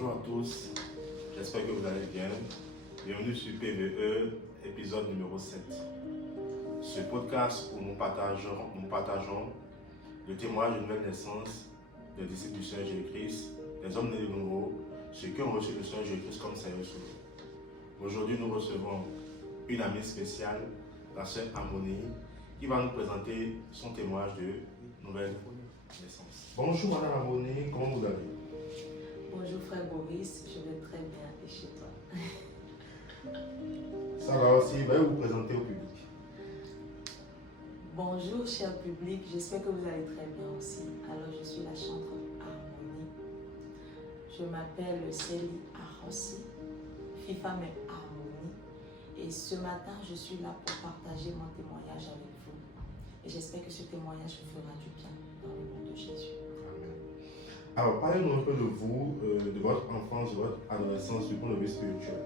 Bonjour à tous, j'espère que vous allez bien. Bienvenue sur PVE, épisode numéro 7. Ce podcast où nous partageons le témoignage de nouvelle naissance des disciples du Seigneur Jésus-Christ, des hommes nés de nouveau, ceux qui ont reçu le Seigneur Jésus-Christ comme Seigneur Sauveur. Aujourd'hui, nous recevons une amie spéciale, la sœur Harmonie, qui va nous présenter son témoignage de nouvelle naissance. Bonjour Madame Harmonie, comment vous allez? Bonjour frère Boris, je vais très bien et chez toi. Ça va aussi, veuillez vous présenter au public. Bonjour cher public, j'espère que vous allez très bien aussi. Alors je suis la chanteuse Harmonie. Je m'appelle Célie Arossi, FIFA mais Harmonie. Et ce matin, je suis là pour partager mon témoignage avec vous. Et j'espère que ce témoignage vous fera du bien dans le nom de Jésus. Alors, parlez-nous un peu de vous, de votre enfance, de votre adolescence du point de vue spirituel.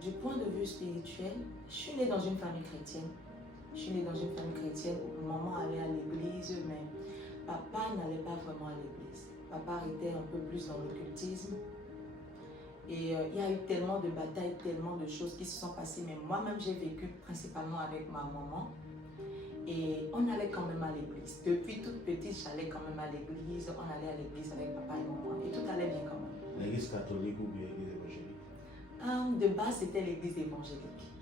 Du point de vue spirituel, je suis née dans une famille chrétienne. Je suis née dans une famille chrétienne où maman allait à l'église, mais papa n'allait pas vraiment à l'église. Papa était un peu plus dans l'occultisme. Et il y a eu tellement de batailles, tellement de choses qui se sont passées. Mais moi-même, j'ai vécu principalement avec ma maman. Et on allait quand même à l'église. Depuis toute petite, j'allais quand même à l'église. On allait à l'église avec papa et maman. Et tout allait bien quand même. L'église catholique ou bien l'église évangélique? De base, c'était l'église évangélique.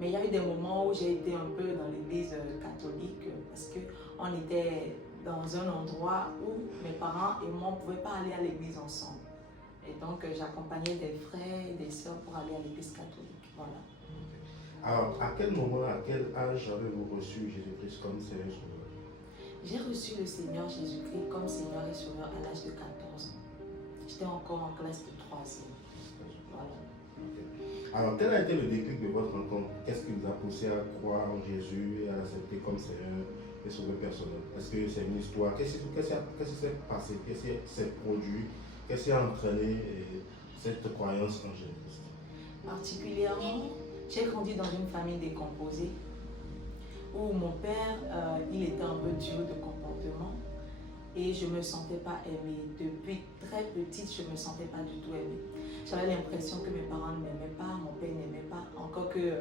Mais il y a eu des moments où j'ai été un peu dans l'église catholique parce qu'on était dans un endroit où mes parents et moi ne pouvaient pas aller à l'église ensemble. Et donc, j'accompagnais des frères et des sœurs pour aller à l'église catholique. Voilà. Alors, à quel moment, à quel âge avez-vous reçu Jésus-Christ comme Seigneur et Sauveur? J'ai reçu le Seigneur Jésus-Christ comme Seigneur et Sauveur à l'âge de 14 ans. J'étais encore en classe de 3e. Voilà. Okay. Alors, quel a été le déclic de votre rencontre? Qu'est-ce qui vous a poussé à croire en Jésus et à l'accepter comme Seigneur et Sauveur personnel? Est-ce que c'est une histoire? Qu'est-ce qui s'est passé? Qu'est-ce qui s'est produit? Qu'est-ce qui a entraîné cette croyance en Jésus-Christ? Particulièrement, j'ai grandi dans une famille décomposée où mon père, il était un peu dur de comportement et je ne me sentais pas aimée. Depuis très petite, je ne me sentais pas du tout aimée. J'avais l'impression que mes parents ne m'aimaient pas, mon père n'aimait pas. Encore que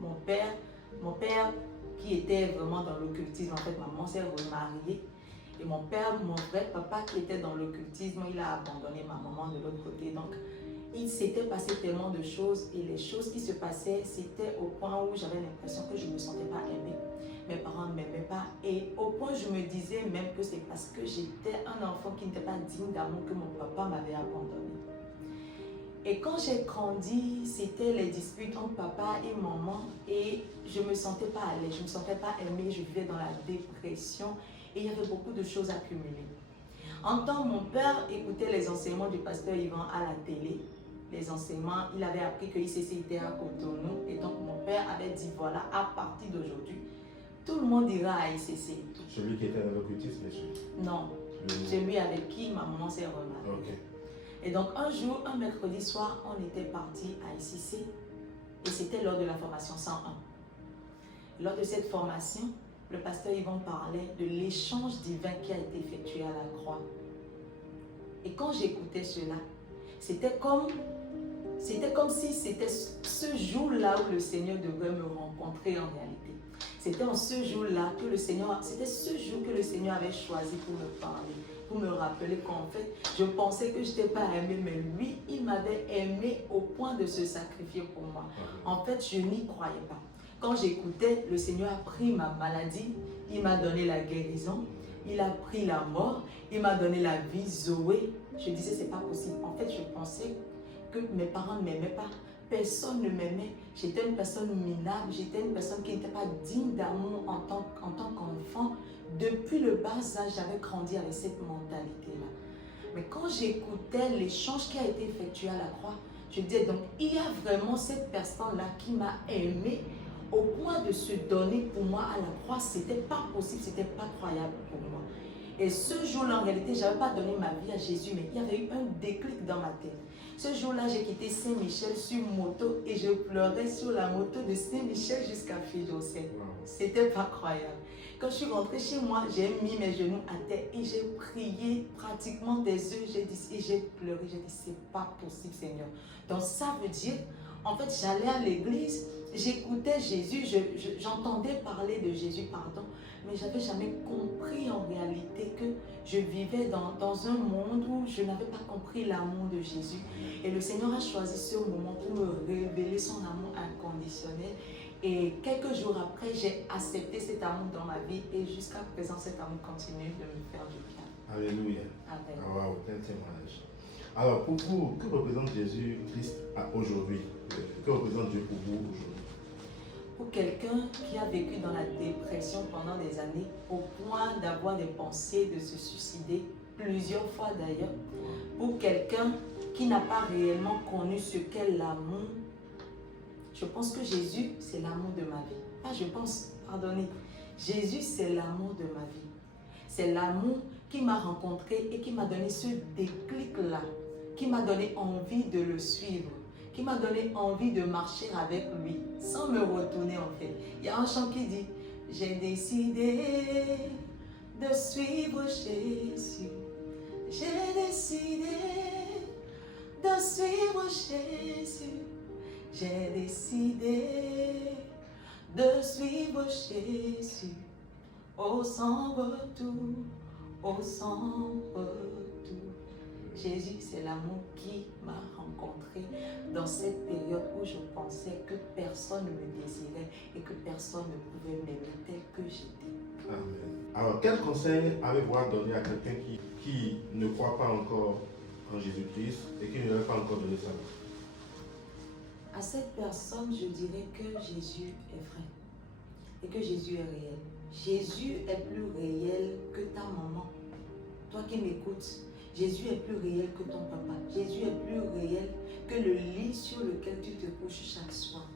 mon père qui était vraiment dans l'occultisme, en fait, maman s'est remariée. Et mon père, mon vrai papa qui était dans l'occultisme, il a abandonné ma maman de l'autre côté. Donc, il s'était passé tellement de choses et les choses qui se passaient, c'était au point où j'avais l'impression que je ne me sentais pas aimée. Mes parents ne m'aimaient pas et au point où je me disais même que c'est parce que j'étais un enfant qui n'était pas digne d'amour que mon papa m'avait abandonné. Et quand j'ai grandi, c'était les disputes entre papa et maman et je ne me sentais pas à l'aise, je ne me sentais pas aimée, je vivais dans la dépression et il y avait beaucoup de choses accumulées. En temps, mon père écoutait les enseignements du pasteur Yvan à la télé. Les enseignements, il avait appris que ICC était à Cotonou et donc mon père avait dit voilà, à partir d'aujourd'hui, tout le monde ira à ICC. Celui qui était dans l'occultisme, bien sûr? Non, celui avec qui ma maman s'est remariée. Okay. Et donc un jour, un mercredi soir, on était parti à ICC et c'était lors de la formation 101. Lors de cette formation, le pasteur Yvan parlait de l'échange divin qui a été effectué à la croix. Et quand j'écoutais cela, c'était comme si c'était ce jour-là où le Seigneur devait me rencontrer en réalité. C'était en ce jour-là que c'était ce jour que le Seigneur avait choisi pour me parler, pour me rappeler qu'en fait, je pensais que je n'étais pas aimée, mais lui, il m'avait aimée au point de se sacrifier pour moi. En fait, je n'y croyais pas. Quand j'écoutais, le Seigneur a pris ma maladie, il m'a donné la guérison, il a pris la mort, il m'a donné la vie, Zoé. Je disais, c'est pas possible. En fait, je pensais que mes parents ne m'aimaient pas. Personne ne m'aimait. J'étais une personne minable. J'étais une personne qui n'était pas digne d'amour en tant qu'enfant. Depuis le bas âge, j'avais grandi avec cette mentalité-là. Mais quand j'écoutais l'échange qui a été effectué à la croix, je disais, donc, il y a vraiment cette personne-là qui m'a aimée au point de se donner pour moi à la croix. C'était pas possible, c'était pas croyable pour moi. Et ce jour-là, en réalité, je n'avais pas donné ma vie à Jésus, mais il y avait eu un déclic dans ma tête. Ce jour-là, j'ai quitté Saint-Michel sur moto et je pleurais sur la moto de Saint-Michel jusqu'à Fidjosset. C'était pas croyable. Quand je suis rentrée chez moi, j'ai mis mes genoux à terre et j'ai prié pratiquement des heures. J'ai pleuré. J'ai dit, c'est pas possible, Seigneur. Donc ça veut dire, en fait, j'allais à l'église, j'écoutais Jésus, j'entendais parler de Jésus, pardon, mais je n'avais jamais compris en réalité que je vivais dans un monde où je n'avais pas compris l'amour de Jésus. Et le Seigneur a choisi ce moment pour me révéler son amour inconditionnel. Et quelques jours après, j'ai accepté cet amour dans ma vie et jusqu'à présent, cet amour continue de me faire du bien. Alléluia. Amen. Ah, wow, quel témoignage. Alors, pour vous, que représente Jésus-Christ aujourd'hui? Que représente Dieu pour vous aujourd'hui? Pour quelqu'un qui a vécu dans la dépression pendant des années, au point d'avoir des pensées de se suicider, plusieurs fois d'ailleurs, pour quelqu'un qui n'a pas réellement connu ce qu'est l'amour, je pense que Jésus, c'est l'amour de ma vie. Pas je pense, pardonnez. Jésus, c'est l'amour de ma vie. C'est l'amour qui m'a rencontré et qui m'a donné ce déclic-là, qui m'a donné envie de le suivre, qui m'a donné envie de marcher avec lui, sans me retourner en fait. Il y a un chant qui dit, j'ai décidé de suivre Jésus. J'ai décidé de suivre Jésus. J'ai décidé de suivre Jésus. Au sans retour, au sans retour. Jésus, c'est l'amour qui m'a rencontré dans cette période où je pensais que personne ne me désirait et que personne ne pouvait m'aimer tel que j'étais. Amen. Alors, quel conseil avez-vous à donner à quelqu'un qui ne croit pas encore en Jésus-Christ et qui ne lui a pas encore donné sa vie? À cette personne, je dirais que Jésus est vrai et que Jésus est réel. Jésus est plus réel que ta maman. Toi qui m'écoutes, Jésus est plus réel que ton papa. Jésus est plus réel que le lit sur lequel tu te couches chaque soir.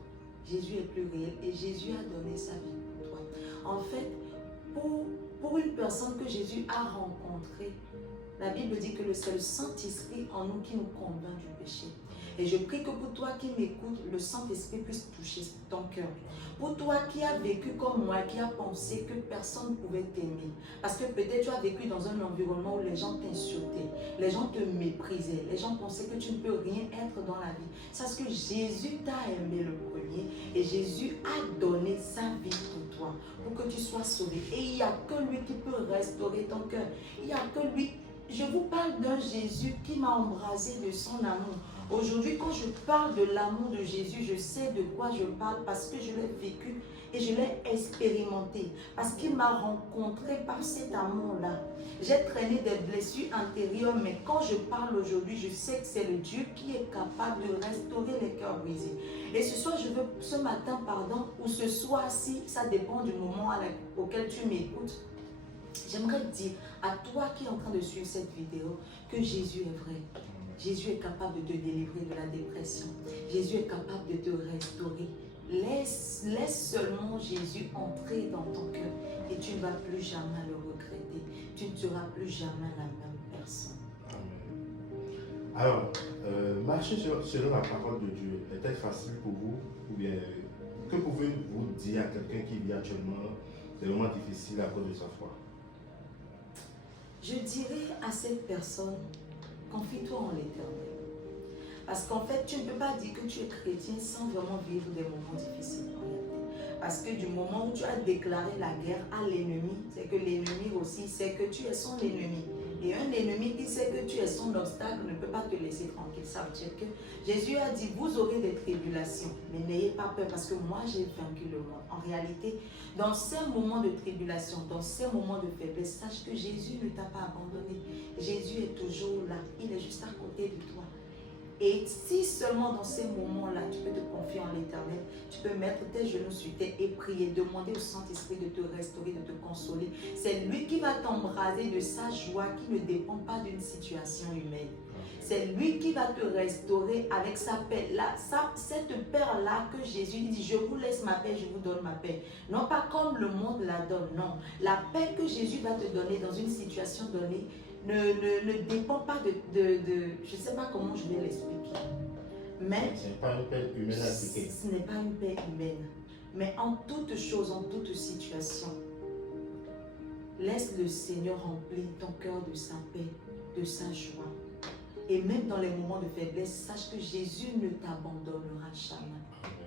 Jésus est plus réel et Jésus a donné sa vie pour toi. En fait, pour une personne que Jésus a rencontrée, la Bible dit que c'est le Saint-Esprit en nous qui nous convainc du péché. Et je prie que pour toi qui m'écoutes, le Saint-Esprit puisse toucher ton cœur. Pour toi qui as vécu comme moi, qui as pensé que personne ne pouvait t'aimer, parce que peut-être tu as vécu dans un environnement où les gens t'insultaient, les gens te méprisaient, les gens pensaient que tu ne peux rien être dans la vie. Sache que Jésus t'a aimé le premier et Jésus a donné sa vie pour toi, pour que tu sois sauvé. Et il n'y a que lui qui peut restaurer ton cœur. Il n'y a que lui. Je vous parle d'un Jésus qui m'a embrasé de son amour. Aujourd'hui, quand je parle de l'amour de Jésus, je sais de quoi je parle parce que je l'ai vécu et je l'ai expérimenté. Parce qu'il m'a rencontré par cet amour-là. J'ai traîné des blessures intérieures, mais quand je parle aujourd'hui, je sais que c'est le Dieu qui est capable de restaurer les cœurs brisés. Et ce matin, ou ce soir-ci, ça dépend du moment auquel tu m'écoutes. J'aimerais te dire à toi qui es en train de suivre cette vidéo que Jésus est vrai. Jésus est capable de te délivrer de la dépression. Jésus est capable de te restaurer. Laisse seulement Jésus entrer dans ton cœur et tu ne vas plus jamais le regretter. Tu ne seras plus jamais la même personne. Amen. Alors, marcher selon la parole de Dieu est-elle facile pour vous? Ou bien, que pouvez-vous dire à quelqu'un qui vit actuellement des moments difficiles à cause de sa foi? Je dirais à cette personne, confie-toi en l'Éternel. Parce qu'en fait, tu ne peux pas dire que tu es chrétien sans vraiment vivre des moments difficiles. Parce que du moment où tu as déclaré la guerre à l'ennemi, c'est que l'ennemi aussi sait que tu es son ennemi. Et un ennemi qui sait que tu es son obstacle ne peut pas te laisser tranquille. Ça veut dire que Jésus a dit, vous aurez des tribulations, mais n'ayez pas peur parce que moi j'ai vaincu le monde. En réalité, dans ces moments de tribulation, dans ces moments de faiblesse, sache que Jésus ne t'a pas abandonné. Jésus est toujours là, il est juste à côté de toi. Et si seulement dans ces moments-là, tu peux te confier en l'Éternel, tu peux mettre tes genoux sur terre et prier, demander au Saint-Esprit de te restaurer, de te consoler. C'est lui qui va t'embraser de sa joie qui ne dépend pas d'une situation humaine. C'est lui qui va te restaurer avec sa paix. Cette paix-là que Jésus dit, je vous laisse ma paix, je vous donne ma paix. Non pas comme le monde la donne, non. La paix que Jésus va te donner dans une situation donnée, ne dépend pas de je ne sais pas comment je vais l'expliquer. Mais ce n'est pas une paix humaine à appliquer. Ce n'est pas une paix humaine. Mais en toute chose, en toute situation, Laisse le Seigneur remplir ton cœur de sa paix, de sa joie. Et même dans les moments de faiblesse, sache que Jésus ne t'abandonnera jamais.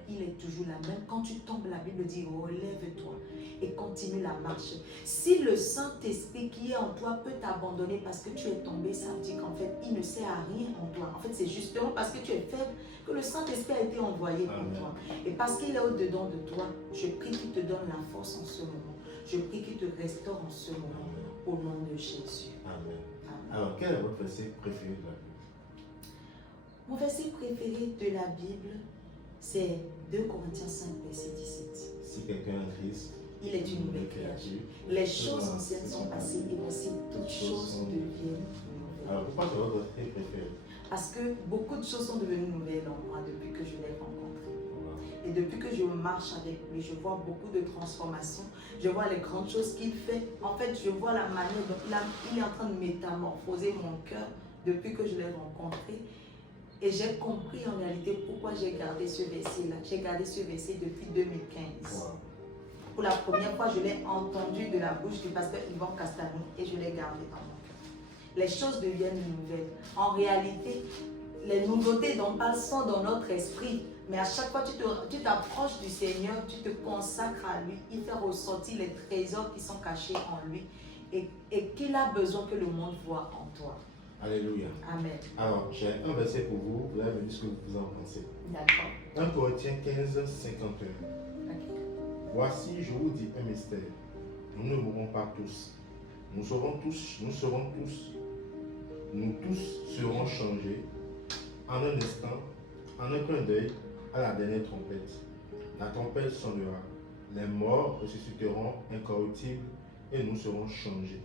Il est toujours là. Même quand tu tombes, la Bible dit relève-toi et continue la marche. Si le Saint-Esprit qui est en toi peut t'abandonner parce que tu es tombé, ça veut dire qu'en fait, il ne sert à rien en toi. En fait, c'est justement parce que tu es faible que le Saint-Esprit a été envoyé pour toi. Et parce qu'il est au-dedans de toi, je prie qu'il te donne la force en ce moment. Je prie qu'il te restaure en ce moment. Au nom de Jésus. Amen. Alors, quel est votre verset préféré de la Bible? Mon verset préféré de la Bible, c'est 2 Corinthiens 5, verset 17. Si quelqu'un est en Christ, il est une nouvelle créature. Les choses anciennes sont passées et voici toutes choses deviennent nouvelles. Alors, pourquoi c'est votre verset préféré? Parce que beaucoup de choses sont devenues nouvelles en moi depuis que je l'ai rencontré. Et depuis que je marche avec lui, je vois beaucoup de transformations. Je vois les grandes choses qu'il fait. En fait, je vois la manière dont il est en train de métamorphoser mon cœur depuis que je l'ai rencontré. Et j'ai compris en réalité pourquoi j'ai gardé ce verset-là. J'ai gardé ce verset depuis 2015. Wow. Pour la première fois, je l'ai entendu de la bouche du pasteur Yvan Castanou et je l'ai gardé dans mon cœur. Les choses deviennent nouvelles. En réalité, les nouveautés dont on parle sont dans notre esprit. Mais à chaque fois que tu t'approches du Seigneur, tu te consacres à lui, il fait ressortir les trésors qui sont cachés en lui et qu'il a besoin que le monde voit en toi. Alléluia. Amen. Alors, j'ai un verset pour vous. Vous allez me dire ce que vous en pensez. D'accord. 1 Corinthiens 15, 51. Okay. Voici, je vous dis un mystère. Nous ne mourrons pas tous. Nous tous serons changés en un instant, en un clin d'œil, à la dernière trompette. La trompette sonnera. Les morts ressusciteront incorruptibles et nous serons changés.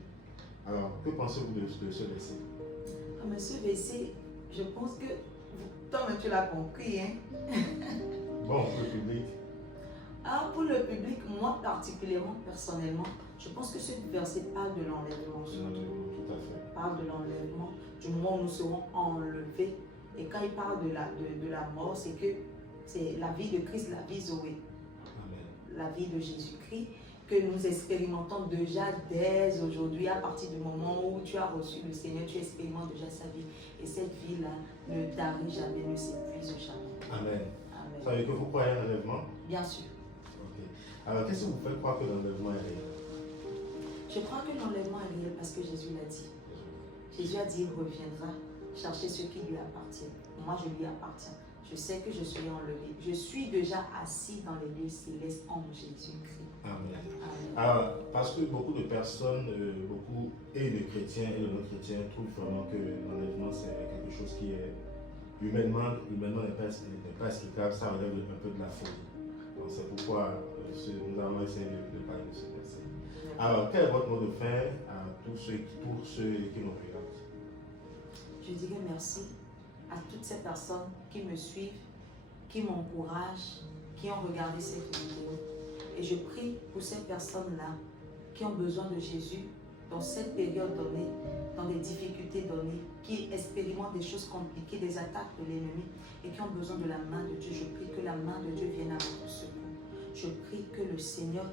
Alors, que pensez-vous de ce verset? Mais ce verset, je pense que toi-même tu l'as compris. Hein? Bon, pour le public. Pour le public, moi particulièrement, personnellement, je pense que ce verset parle de l'enlèvement. Tout à fait. Parle de l'enlèvement, du moment où nous serons enlevés. Et quand il parle de la mort, c'est que c'est la vie de Christ, la vie Zoé. Amen. La vie de Jésus-Christ que nous expérimentons déjà dès aujourd'hui, à partir du moment où tu as reçu le Seigneur, tu expérimentes déjà sa vie. Et cette vie-là ne tarit jamais, ne s'épuise jamais. Amen. Amen. Ça veut dire que vous croyez à l'enlèvement? Bien sûr. Ok. Alors, qu'est-ce qui vous fait croire que l'enlèvement est réel? Je crois que l'enlèvement est réel parce que Jésus l'a dit. Jésus a dit, il reviendra chercher ce qui lui appartient. Moi, je lui appartiens. Je sais que je suis enlevé. Je suis déjà assis dans les lieux célestes en Jésus-Christ. Amen. Amen. Alors, parce que beaucoup de personnes, et de chrétiens et de non-chrétiens trouvent vraiment que l'enlèvement c'est quelque chose qui est humainement n'est pas explicable, ça relève un peu de la folie. Donc c'est pourquoi nous allons essayer de parler de ce verset. Alors, quel est votre mot de fin à tous ceux qui nous regardent? Je dirais merci à toutes ces personnes qui me suivent, qui m'encouragent, qui ont regardé cette vidéo. Et je prie pour ces personnes-là qui ont besoin de Jésus dans cette période donnée, dans des difficultés données, qui expérimentent des choses compliquées, des attaques de l'ennemi et qui ont besoin de la main de Dieu. Je prie que la main de Dieu vienne à votre secours. Je prie que le Seigneur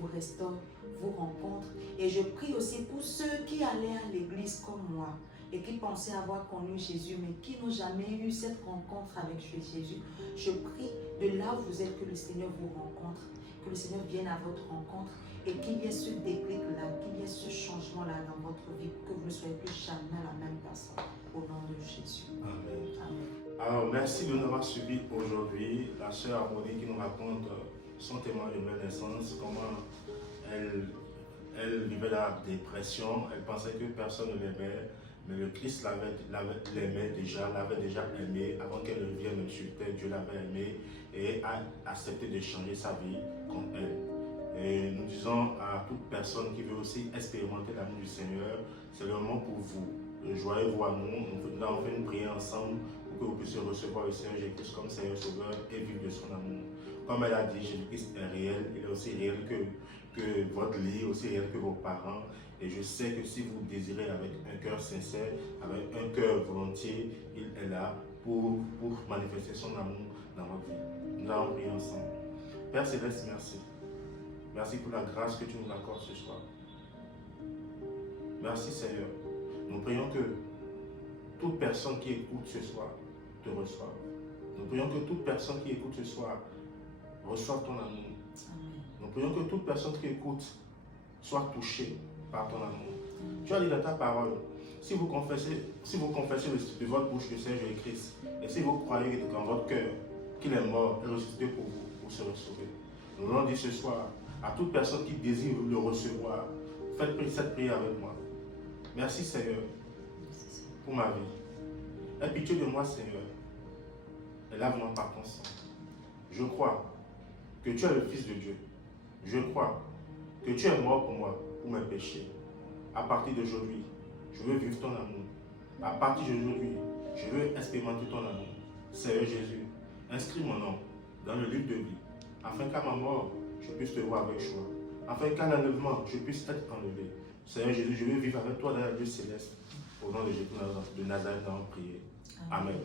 vous restaure, vous rencontre. Et je prie aussi pour ceux qui allaient à l'église comme moi et qui pensaient avoir connu Jésus, mais qui n'ont jamais eu cette rencontre avec Jésus. Je prie de là où vous êtes que le Seigneur vous rencontre, que le Seigneur vienne à votre rencontre et qu'il y ait ce déclic-là, qu'il y ait ce changement-là dans votre vie, que vous ne soyez plus jamais la même personne. Au nom de Jésus. Amen. Amen. Alors, merci de nous avoir suivis aujourd'hui. La sœur Amaury qui nous raconte son témoignage de naissance, comment elle vivait la dépression. Elle pensait que personne ne l'aimait, mais le Christ l'aimait déjà, l'avait déjà aimé. Avant qu'elle ne vienne sur terre, Dieu l'avait aimé et a accepté de changer sa vie comme elle. Et nous disons à toute personne qui veut aussi expérimenter l'amour du Seigneur, c'est le moment pour vous. Joignez-vous à nous, nous allons faire une prière ensemble pour que vous puissiez recevoir le Seigneur Jésus-Christ comme Seigneur Sauveur et vivre de son amour. Comme elle a dit, Jésus-Christ est réel, il est aussi réel que votre lit, aussi réel que vos parents. Et je sais que si vous désirez avec un cœur sincère, avec un cœur volontiers, il est là pour manifester son amour dans votre vie. Nous allons prier ensemble. Père Céleste, merci. Merci pour la grâce que tu nous accordes ce soir. Merci Seigneur. Nous prions que toute personne qui écoute ce soir te reçoive. Nous prions que toute personne qui écoute ce soir reçoive ton amour. Amen. Nous prions que toute personne qui écoute soit touchée par ton amour. Tu as dit dans ta parole, si vous confessez de votre bouche que c'est Jésus-Christ, et si vous croyez dans votre cœur qu'il est mort et ressuscité pour vous, vous serez sauvés. Nous allons dire ce soir à toute personne qui désire le recevoir, faites cette prière avec moi. Merci Seigneur pour ma vie. Aie pitié de moi Seigneur et lave-moi par ton sang. Je crois que tu es le Fils de Dieu. Je crois que tu es mort pour moi, pour mes péchés. À partir d'aujourd'hui, je veux vivre ton amour. À partir d'aujourd'hui, je veux expérimenter ton amour. Seigneur Jésus, inscris mon nom dans le livre de vie, afin qu'à ma mort, je puisse te voir avec joie. Afin qu'à l'enlèvement, je puisse être enlevé. Seigneur Jésus, je veux vivre avec toi dans la vie céleste. Au nom de Jésus de Nazareth, nous avons prié. Amen.